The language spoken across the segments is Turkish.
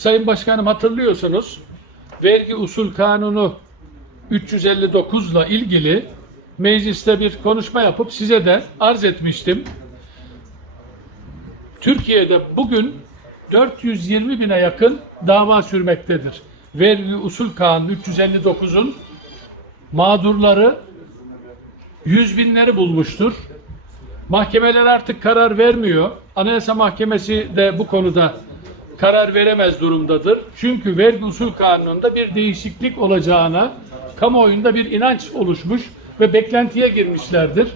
Sayın Başkanım hatırlıyorsunuz vergi usul kanunu 359 ile ilgili mecliste bir konuşma yapıp size de arz etmiştim. Türkiye'de bugün 420 bine yakın dava sürmektedir. Vergi usul kanunu 359'un mağdurları yüz binleri bulmuştur. Mahkemeler artık karar vermiyor. Anayasa Mahkemesi de bu konuda karar veremez durumdadır. Çünkü vergi usul kanununda bir değişiklik olacağına kamuoyunda bir inanç oluşmuş ve beklentiye girmişlerdir.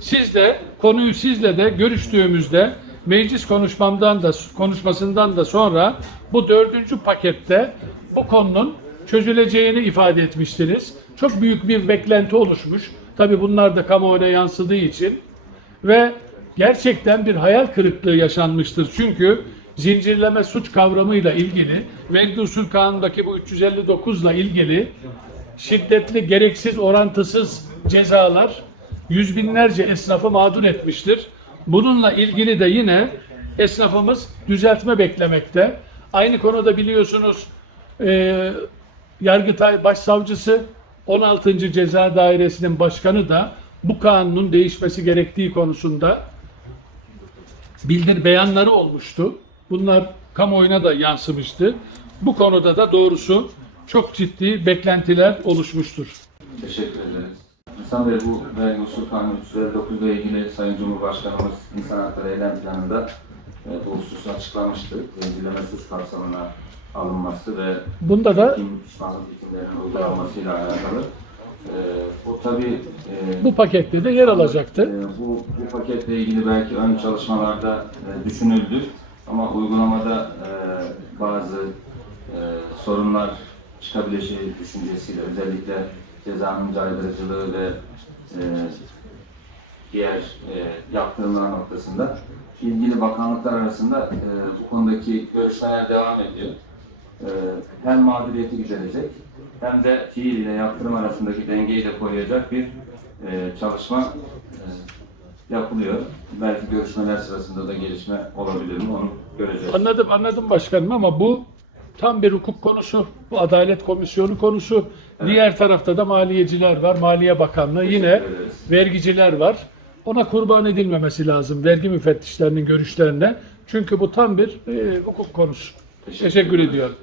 Siz de konuyu sizle de görüştüğümüzde meclis konuşmamdan da konuşmasından da sonra bu dördüncü pakette bu konunun çözüleceğini ifade etmiştiniz. Çok büyük bir beklenti oluşmuş. Tabi bunlar da kamuoyuna yansıdığı için ve gerçekten bir hayal kırıklığı yaşanmıştır. Çünkü zincirleme suç kavramıyla ilgili vergi usul kanundaki bu 359 ile ilgili şiddetli, gereksiz, orantısız cezalar yüz binlerce esnafı mağdur etmiştir. Bununla ilgili de yine esnafımız düzeltme beklemekte. Aynı konuda biliyorsunuz e, Yargıtay Başsavcısı 16. Ceza Dairesi'nin başkanı da bu kanunun değişmesi gerektiği konusunda bildir beyanları olmuştu. Bunlar kamuoyuna da yansımıştı. Bu konuda da doğrusu çok ciddi beklentiler oluşmuştur. Teşekkür ederiz. İnsan Bey bu vergi usul kanunu 359 ile ilgili Sayın Cumhurbaşkanımız İnsan Hakları Eylem Planı'nda e, bu hususu açıklamıştı. Zincirleme suç kapsamına alınması ve Bunda da kim pişmanlık hükümlerinin uygulanmasıyla alakalı. E, bu tabii e, bu pakette de yer alacaktı. e, bu, bu paketle ilgili belki ön çalışmalarda e, düşünüldü ama uygulamada e, bazı e, sorunlar çıkabileceği düşüncesiyle özellikle cezanın caydırıcılığı ve e, diğer e, yaptırımlar noktasında ilgili bakanlıklar arasında e, bu konudaki görüşmeler devam ediyor. E, hem mağduriyeti giderecek hem de fiil ile yaptırım arasındaki dengeyi de koruyacak bir e, çalışma e, yapılıyor. Belki görüşmeler sırasında da gelişme olabilir mi onu göreceğiz. Anladım anladım başkanım ama bu tam bir hukuk konusu. Bu Adalet Komisyonu konusu. Diğer tarafta da maliyeciler var. Maliye Bakanlığı yine ederiz. vergiciler var. Ona kurban edilmemesi lazım vergi müfettişlerinin görüşlerine. Çünkü bu tam bir e, hukuk konusu. Teşekkür Teşekkür ediyorum.